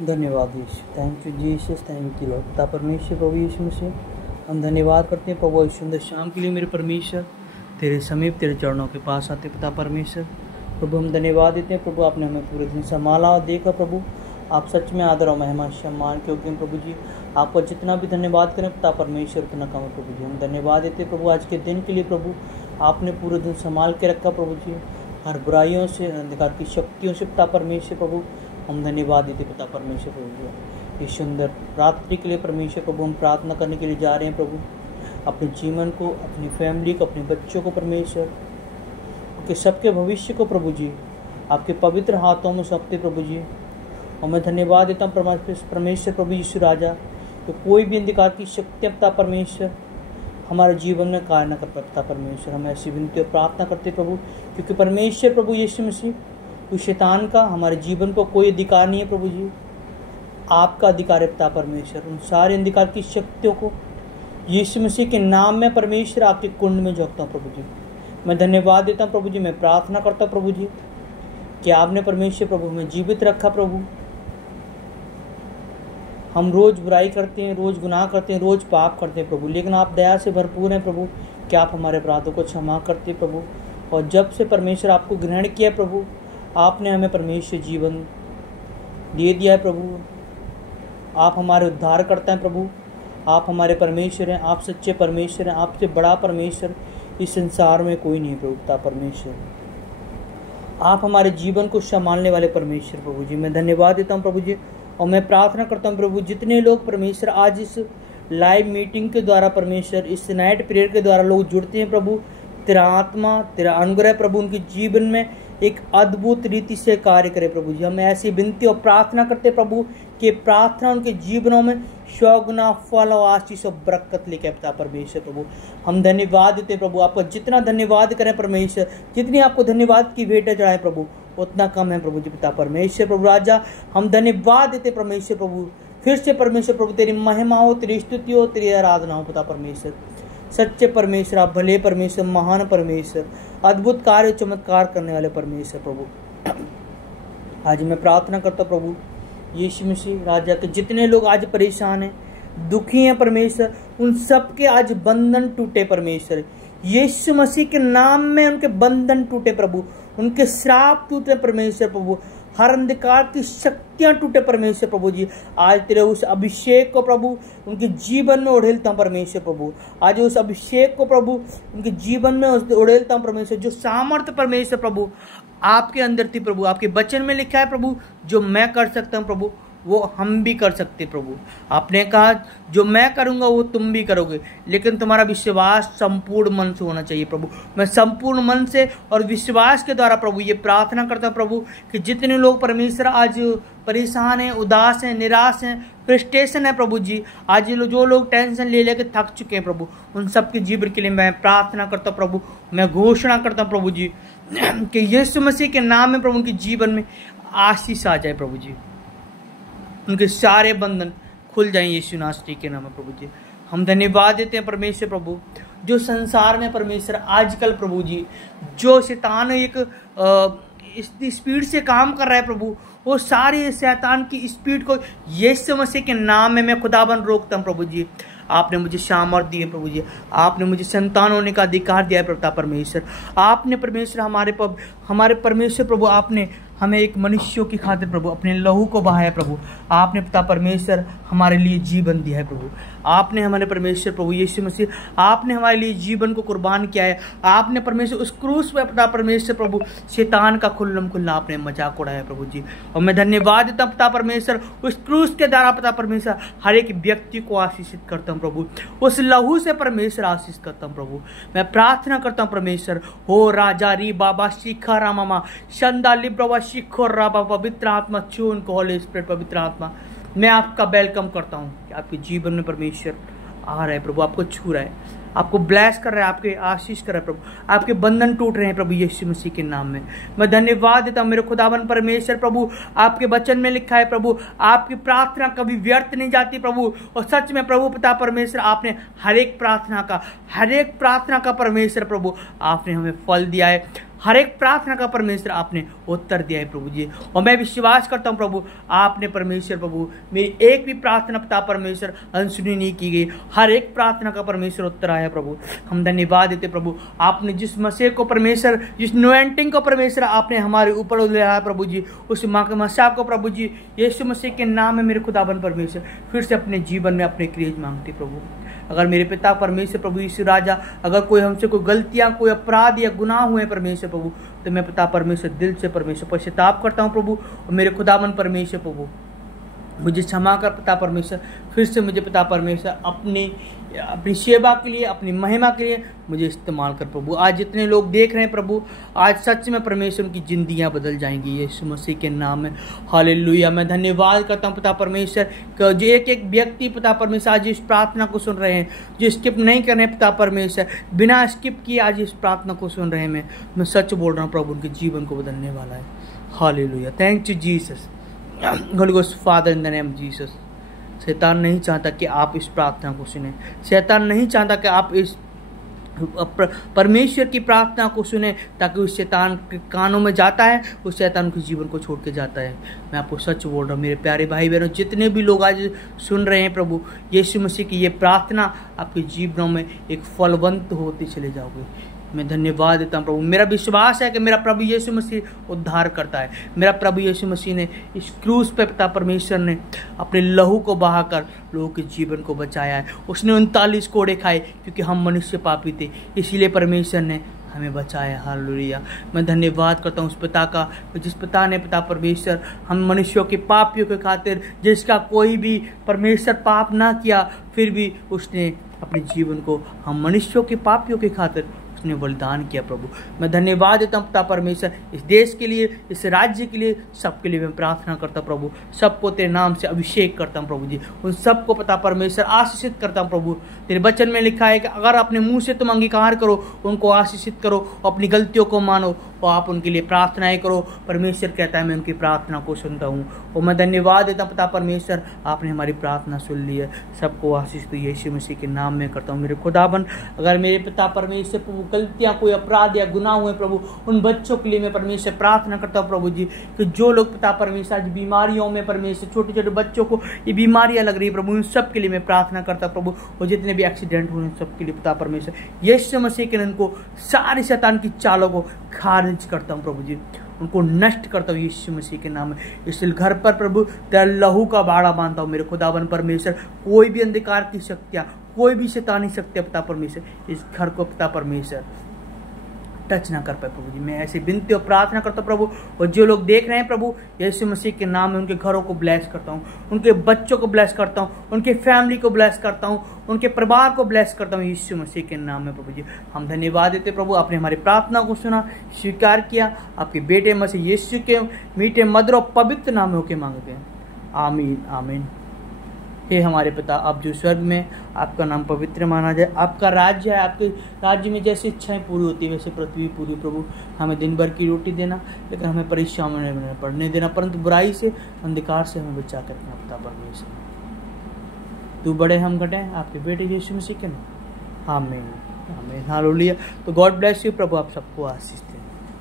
धन्यवाद Yeshu, thank you Jesus, thank you lord. पिता परमेश्वर प्रभु यीशु मसीह, हम धन्यवाद करते हैं प्रभु इस सुंदर शाम के लिए। मेरे परमेश्वर तेरे समीप तेरे चरणों के पास आते पिता परमेश्वर प्रभु, हम धन्यवाद देते हैं प्रभु, आपने हमें पूरे दिन संभाला और देखा प्रभु। आप सच में आदर और महिमा सम्मान के योग्य हैं प्रभु जी। आपको जितना भी धन्यवाद करें पिता परमेश्वर उतना कम है प्रभु जी। हम धन्यवाद देते हैं प्रभु आज के दिन के लिए प्रभु, आपने पूरे दिन संभाल के रखा प्रभु जी, हर बुराइयों से, अंधकार की शक्तियों से पिता परमेश्वर प्रभु हम धन्यवाद देते पिता परमेश्वर प्रभु जी। इस सुंदर रात्रि के लिए परमेश्वर प्रभु हम प्रार्थना करने के लिए जा रहे हैं प्रभु, अपने जीवन को, अपनी फैमिली को, अपने बच्चों को परमेश्वर, उनके सबके भविष्य को प्रभु जी आपके पवित्र हाथों में सौंपते प्रभु जी। और मैं धन्यवाद देता हूँ परमेश्वर प्रभु यीशु राजा, तो कोई भी अंधकार की शक्ति पिता परमेश्वर हमारे जीवन में कार्य न कर पाए पिता परमेश्वर। हम ऐसी विनती और प्रार्थना करते प्रभु, क्योंकि परमेश्वर प्रभु यीशु मसीह उस शैतान का हमारे जीवन पर कोई अधिकार नहीं है प्रभु जी, आपका अधिकार है पिता परमेश्वर। उन सारे अंधकार की शक्तियों को यीशु मसीह के नाम में परमेश्वर आपके कुंड में झोंकता हूँ प्रभु जी। मैं धन्यवाद देता हूँ प्रभु जी, मैं प्रार्थना करता हूँ प्रभु जी कि आपने परमेश्वर प्रभु हमें जीवित रखा प्रभु। हम रोज़ बुराई करते हैं, रोज़ गुनाह करते हैं, रोज़ पाप करते हैं प्रभु, लेकिन आप दया से भरपूर हैं प्रभु कि आप हमारे अपराधों को क्षमा करते प्रभु। और जब से परमेश्वर आपको ग्रहण किया प्रभु, आपने हमें परमेश्वर जीवन दे दिया है प्रभु। आप हमारे उद्धार करते हैं प्रभु, आप हमारे परमेश्वर हैं, आप सच्चे परमेश्वर हैं। आपसे बड़ा परमेश्वर इस संसार में कोई नहीं प्रभु पिता परमेश्वर। आप हमारे जीवन को संभालने वाले परमेश्वर प्रभु जी। मैं धन्यवाद देता हूँ प्रभु जी, और मैं प्रार्थना करता हूँ प्रभु जितने लोग परमेश्वर आज इस लाइव मीटिंग के द्वारा परमेश्वर इस नाइट प्रेयर के द्वारा लोग जुड़ते हैं प्रभु, तेरा आत्मा तेरा अनुग्रह प्रभु उनके जीवन में एक अद्भुत रीति से कार्य करे प्रभु जी। हम ऐसी विनती और प्रार्थना करते प्रभु कि प्रार्थना उनके जीवनों में 100 गुना फल और आशीष और बरकत लेके पिता परमेश्वर प्रभु। हम धन्यवाद देते प्रभु, आपका जितना धन्यवाद करें परमेश्वर, जितनी आपको धन्यवाद की भेंटें चढ़ाएं प्रभु उतना कम है प्रभु जी पिता परमेश्वर प्रभु राजा। हम धन्यवाद देते परमेश्वर प्रभु, फिर से परमेश्वर प्रभु तेरी महिमा हो, तेरी स्तुति हो, तेरी आराधना हो पिता परमेश्वर। सच्चे परमेश्वर आप भले परमेश्वर, महान परमेश्वर, अद्भुत कार्य चमत्कार करने वाले परमेश्वर प्रभु। आज मैं प्रार्थना करता प्रभु यीशु मसीह राजा के जितने लोग आज परेशान हैं, दुखी हैं परमेश्वर, उन सबके आज बंधन टूटे परमेश्वर। यीशु मसीह के नाम में उनके बंधन टूटे प्रभु, उनके श्राप टूटे परमेश्वर प्रभु, हर अंधकार की शक्तियां टूटे परमेश्वर प्रभु जी। आज तेरे उस अभिषेक को प्रभु उनके जीवन में उड़ेलता हूँ परमेश्वर प्रभु। आज उस अभिषेक को प्रभु उनके जीवन में उड़ेलता हूँ परमेश्वर। जो सामर्थ्य परमेश्वर प्रभु आपके अंदर थी प्रभु, आपके वचन में लिखा है प्रभु, जो मैं कर सकता हूँ प्रभु वो हम भी कर सकते प्रभु। आपने कहा जो मैं करूँगा वो तुम भी करोगे, लेकिन तुम्हारा विश्वास संपूर्ण मन से होना चाहिए प्रभु। मैं संपूर्ण मन से और विश्वास के द्वारा प्रभु ये प्रार्थना करता हूँ प्रभु कि जितने लोग परमेश्वर आज परेशान हैं, उदास हैं, निराश हैं, फ्रस्ट्रेशन है प्रभु जी, आज जो लोग टेंशन ले लेके थक चुके हैं प्रभु, उन सबके जीवन के लिए मैं प्रार्थना करता हूँ प्रभु। मैं घोषणा करता हूँ प्रभु जी कि यीशु मसीह के नाम में प्रभु उनके जीवन में आशीष आ जाए प्रभु जी, उनके सारे बंधन खुल जाएं यीशु नासरी के नाम में प्रभु जी। हम धन्यवाद देते हैं परमेश्वर प्रभु, जो संसार में परमेश्वर आजकल प्रभु जी जो शैतान एक स्पीड से काम कर रहा है प्रभु, वो सारे शैतान की स्पीड को यीशु मसीह के नाम में मैं खुदाबंद रोकता हूँ प्रभु जी। आपने मुझे सामर्थ दी है प्रभु जी, आपने मुझे संतान होने का अधिकार दिया है पिता परमेश्वर। आपने परमेश्वर हमारे परमेश्वर प्रभु आपने हमें एक मनुष्यों की खातिर प्रभु अपने लहू को बहाया प्रभु। आपने पिता परमेश्वर हमारे लिए जीवन दिया है प्रभु। आपने हमारे परमेश्वर प्रभु यीशु मसीह आपने हमारे लिए जीवन को कुर्बान किया है। आपने परमेश्वर उस क्रूस पे पिता परमेश्वर प्रभु शैतान का खुल्लम खुल्ला आपने मजाक उड़ाया प्रभु जी। और मैं धन्यवाद देता हूँ पिता परमेश्वर, उस क्रूस के द्वारा पिता परमेश्वर हर एक व्यक्ति को आशीषित करता हूँ प्रभु, उस लहू से परमेश्वर आशीष करता हूँ प्रभु। मैं प्रार्थना करता हूँ परमेश्वर, हो राजा री बाबा शिखा रामा शंदा लिब्रवा शिखो राबा पवित्र आत्मा चून को होली स्पिरिट पवित्र आत्मा, मैं आपका वेलकम करता हूँ कि आपके जीवन में परमेश्वर आ रहा है प्रभु, आपको छू रहा है, आपको ब्लेस कर रहा है, आपके आशीष कर रहा है प्रभु, आपके बंधन टूट रहे हैं प्रभु यीशु मसीह के नाम में। मैं धन्यवाद देता हूँ मेरे खुदावन परमेश्वर प्रभु, आपके वचन में लिखा है प्रभु आपकी प्रार्थना कभी व्यर्थ नहीं जाती प्रभु। और सच में प्रभु पिता परमेश्वर आपने हर एक प्रार्थना का परमेश्वर प्रभु आपने हमें फल दिया है। हर एक प्रार्थना का परमेश्वर आपने उत्तर दिया है प्रभु जी। और मैं विश्वास करता हूँ प्रभु, आपने परमेश्वर प्रभु मेरी एक भी प्रार्थना पिता परमेश्वर अनसुनी नहीं की गई, हर एक प्रार्थना का परमेश्वर उत्तर आया प्रभु। हम धन्यवाद देते प्रभु, आपने जिस मसीह को परमेश्वर, जिस नोएंटिंग को परमेश्वर आपने हमारे ऊपर ले आया प्रभु जी, उस मसीह को प्रभु जी यीशु मसीह के नाम में मेरे खुदाबंद परमेश्वर फिर से अपने जीवन में अपने क्रिएज मांगते प्रभु। अगर मेरे पिता परमेश्वर प्रभु यीशु राजा, अगर कोई हमसे कोई गलतियां, कोई अपराध या गुनाह हुए परमेश्वर प्रभु, तो मैं पिता परमेश्वर दिल से परमेश्वर पश्चाताप करता हूँ प्रभु। और मेरे खुदाबंद परमेश्वर प्रभु मुझे क्षमा कर पिता परमेश्वर, फिर से मुझे पिता परमेश्वर अपनी सेवा के लिए, अपनी महिमा के लिए मुझे इस्तेमाल कर प्रभु। आज जितने लोग देख रहे हैं प्रभु, आज सच में परमेश्वर की जिंदगियां बदल जाएंगी यीशु मसीह के नाम में। हालेलुया। मैं धन्यवाद करता हूं पिता परमेश्वर, जो एक एक व्यक्ति पिता परमेश्वर आज इस प्रार्थना को सुन रहे हैं, जो स्किप नहीं कर रहे हैं पिता परमेश्वर, बिना स्किप किए आज इस प्रार्थना को सुन रहे हैं, मैं सच बोल रहा हूँ प्रभु, उनके जीवन को बदलने वाला है। Hallelujah. Thank you Jesus. Holi ghost father in the name Jesus. शैतान नहीं चाहता कि आप इस प्रार्थना को सुने, शैतान नहीं चाहता कि आप इस परमेश्वर की प्रार्थना को सुने, ताकि उस शैतान के कानों में जाता है, उस शैतान के जीवन को छोड़ के जाता है। मैं आपको सच बोल रहा हूँ मेरे प्यारे भाई बहनों, जितने भी लोग आज सुन रहे हैं प्रभु, यीशु मसीह की ये प्रार्थना आपके जीवनों में एक फलवंत होते चले जाओगे। मैं धन्यवाद देता हूँ प्रभु। मेरा विश्वास है कि मेरा प्रभु यीशु मसीह उद्धार करता है। मेरा प्रभु यीशु मसीह ने इस क्रूस पे पिता परमेश्वर ने अपने लहू को बहाकर लोगों के जीवन को बचाया है। उसने 39 कोड़े खाए क्योंकि हम मनुष्य पापी थे, इसीलिए परमेश्वर ने हमें बचाया। हालेलुया। मैं धन्यवाद करता हूँ उस पिता का, जिस पिता ने पिता परमेश्वर हम मनुष्यों के पापियों के खातिर, जिसका कोई भी परमेश्वर पाप ना किया, फिर भी उसने अपने जीवन को हम मनुष्यों के पापियों के खातिर उसने बलिदान किया प्रभु। मैं धन्यवाद देता हूँ पिता परमेश्वर इस देश के लिए, इस राज्य के लिए, सबके लिए मैं प्रार्थना करता प्रभु। सबको तेरे नाम से अभिषेक करता हूँ प्रभु जी। उन सबको पिता परमेश्वर आशीषित करता हूँ प्रभु। तेरे वचन में लिखा है कि अगर अपने मुंह से तुम अंगीकार करो, उनको आशीषित करो, अपनी गलतियों को मानो और आप उनके लिए प्रार्थनाएं करो। परमेश्वर कहता है मैं उनकी प्रार्थना को सुनता हूँ। और मैं धन्यवाद देता हूँ पिता परमेश्वर, आपने हमारी प्रार्थना सुन ली है। सबको आशीष तो यीशु मसीह के नाम में करता हूँ। मेरे खुदाबंद, अगर मेरे पिता परमेश्वर प्रभु गलतियाँ, कोई अपराध या गुनाह हुए प्रभु, उन बच्चों के लिए मैं परमेश्वर प्रार्थना करता हूँ प्रभु जी, कि जो लोग पिता परमेश्वर आज बीमारियों में परमेश्वर, छोटे छोटे बच्चों को ये बीमारियाँ लग रही है प्रभु, उन सब के लिए मैं प्रार्थना करता हूँ प्रभु। और जितने भी एक्सीडेंट हुए उन सब के लिए पिता परमेश्वर यीशु मसीह के नाम को सारी शैतान की चालों को खारिज करता हूँ प्रभु जी, उनको नष्ट करता हूँ यीशु मसीह के नाम में। इस घर पर प्रभु तेरा लहू का बाड़ा बांधता हूँ मेरे खुदावन परमेश्वर। कोई भी अंधकार की शक्तियाँ, कोई भी शैतानी शक्तियाँ पिता परमेश्वर इस घर को पिता परमेश्वर टच ना कर पाए प्रभु जी। मैं ऐसी विनती और प्रार्थना करता हूँ प्रभु। और जो लोग देख रहे हैं प्रभु, यीशु मसीह के नाम में उनके घरों को ब्लेस करता हूँ, उनके बच्चों को ब्लेस करता हूँ, उनके फैमिली को ब्लेस करता हूँ, उनके परिवार को ब्लेस करता हूँ यीशु मसीह के नाम में प्रभु जी। हम धन्यवाद देते प्रभु, आपने हमारी प्रार्थना को सुना, स्वीकार किया। आपके बेटे मसीह यीशु के मीठे मधुर और पवित्र नाम में होके मांगते हैं, आमीन आमीन। हे हमारे पिता, आप जो स्वर्ग में, आपका नाम पवित्र माना जाए, आपका राज्य है, आपके राज्य में जैसी इच्छाएं पूरी होती है वैसे पृथ्वी पूरी प्रभु। हमें दिन भर की रोटी देना, लेकिन हमें परीक्षा में नहीं पड़ने देना, परंतु बुराई से, अंधकार से हमें बचा कर रखना पिता परमेश्वर। तू बड़े हम घटे, आपके बेटे यीशु मसीह के नाम, आमीन आमीन। हालेलुया। तो गॉड ब्लेस यू प्रभु, आप सबको आशीष दें।